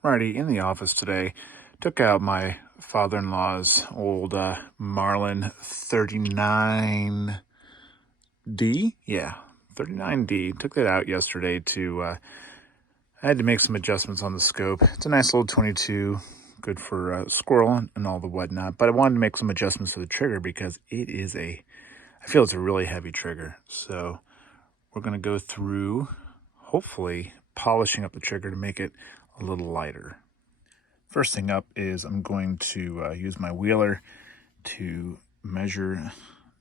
Righty, in the office today, took out my father-in-law's old Marlin 39D. Yeah, 39D. Took that out yesterday to, I had to make some adjustments on the scope. It's a nice little 22, good for squirrel and all the whatnot. But I wanted to make some adjustments to the trigger because I feel it's a really heavy trigger. So we're going to go through, hopefully, polishing up the trigger to make it a little lighter. First thing up is I'm going to use my wheeler to measure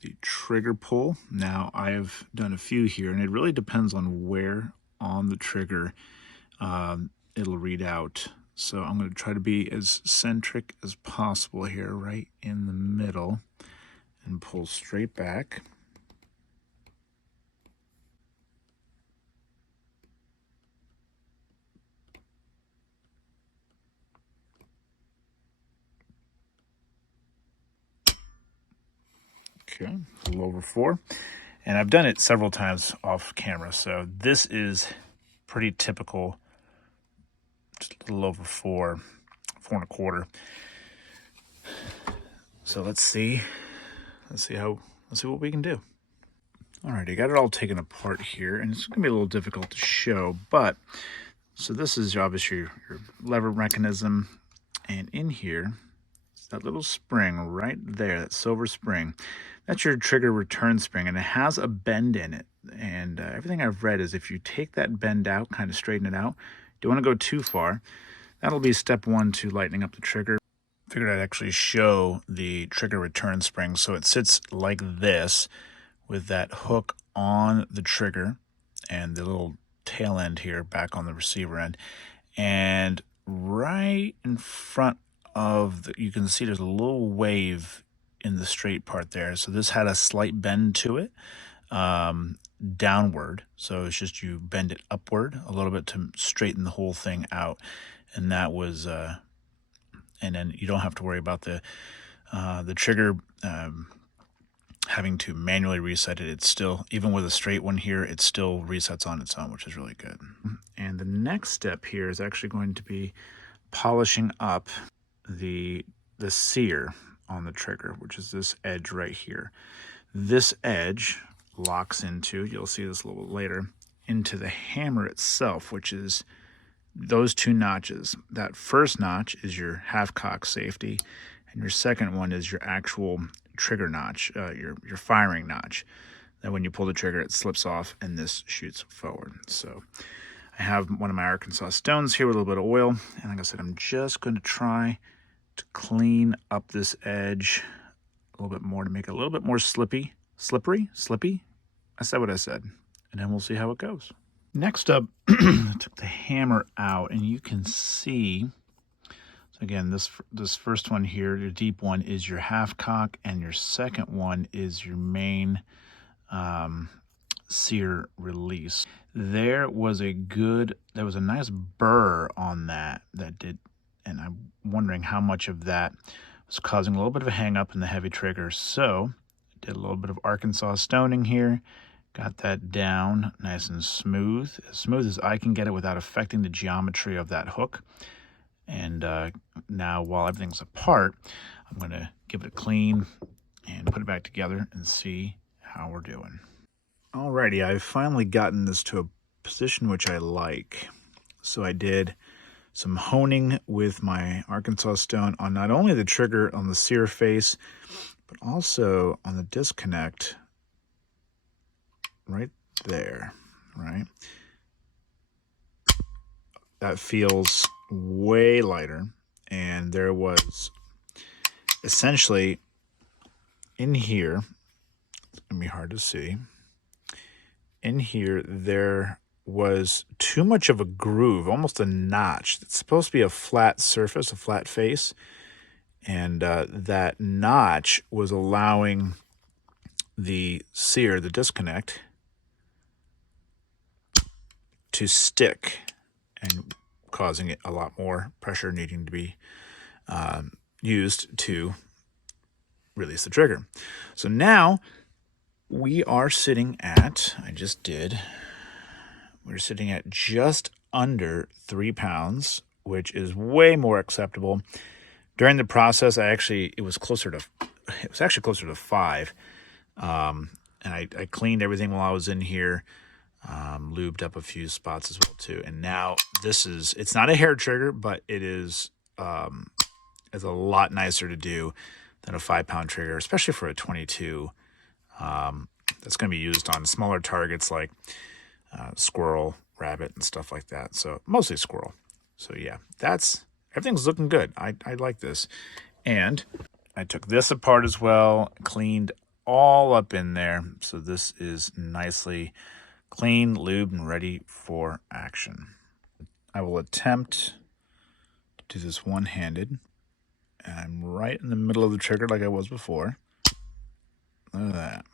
the trigger pull. Now I've done a few here, and it really depends on where on the trigger it'll read out. So I'm going to try to be as centric as possible here, right in the middle, and pull straight back. Okay, a little over 4. And I've done it several times off camera, so this is pretty typical, just a little over 4, 4 1/4. So let's see what we can do. Alrighty, I got it all taken apart here, and it's gonna be a little difficult to show, but so this is obviously your lever mechanism, and in here, that little spring right there, that silver spring, that's your trigger return spring, and it has a bend in it. And everything I've read is if you take that bend out, kind of straighten it out, don't want to go too far. That'll be step 1 to lightening up the trigger. Figured I'd actually show the trigger return spring. So it sits like this with that hook on the trigger and the little tail end here back on the receiver end. And right in front of you can see there's a little wave in the straight part there. So this had a slight bend to it, downward. So it's just you bend it upward a little bit to straighten the whole thing out. And that was, and then you don't have to worry about the trigger having to manually reset it. It's still, even with a straight one here, it still resets on its own, which is really good. And the next step here is actually going to be polishing up the sear on the trigger, which is this edge right here. This edge locks into, you'll see this a little bit later, into the hammer itself, which is those 2 notches. That first notch is your half cock safety, and your second one is your actual trigger notch, your firing notch. That when you pull the trigger, it slips off and this shoots forward. So I have one of my Arkansas stones here with a little bit of oil, and like I said, I'm just going to try to clean up this edge a little bit more to make it a little bit more slippery. I said what I said, and then we'll see how it goes. Next up, I took the hammer out, and you can see, so again, this first one here, your deep one, is your half cock, and your second one is your main sear release. There was a nice burr on that did, and I'm wondering how much of that was causing a little bit of a hang up in the heavy trigger. So I did a little bit of Arkansas stoning here, got that down nice and smooth as I can get it without affecting the geometry of that hook. And now while everything's apart, I'm going to give it a clean and put it back together and see how we're doing. Alrighty, I've finally gotten this to a position which I like. So I did some honing with my Arkansas stone on not only the trigger on the sear face, but also on the disconnect right there, right? That feels way lighter, and there was essentially in here, it's gonna be hard to see, in here there was too much of a groove, almost a notch. It's supposed to be a flat surface, a flat face, and that notch was allowing the sear, the disconnect, to stick and causing it a lot more pressure needing to be used to release the trigger. So now we are sitting at, we're sitting at just under 3 pounds which is way more acceptable. During the process, it was actually closer to 5. And I cleaned everything while I was in here, lubed up a few spots as well too. And now it's not a hair trigger, but it's a lot nicer to do than a 5-pound trigger, especially for a 22. That's going to be used on smaller targets like squirrel, rabbit, and stuff like that. So mostly squirrel. So yeah, everything's looking good. I like this. And I took this apart as well, cleaned all up in there. So this is nicely clean, lubed, and ready for action. I will attempt to do this one-handed. And I'm right in the middle of the trigger like I was before. Look at that.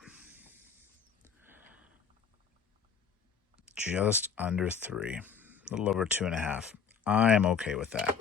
Just under 3. A little over 2.5. I am okay with that.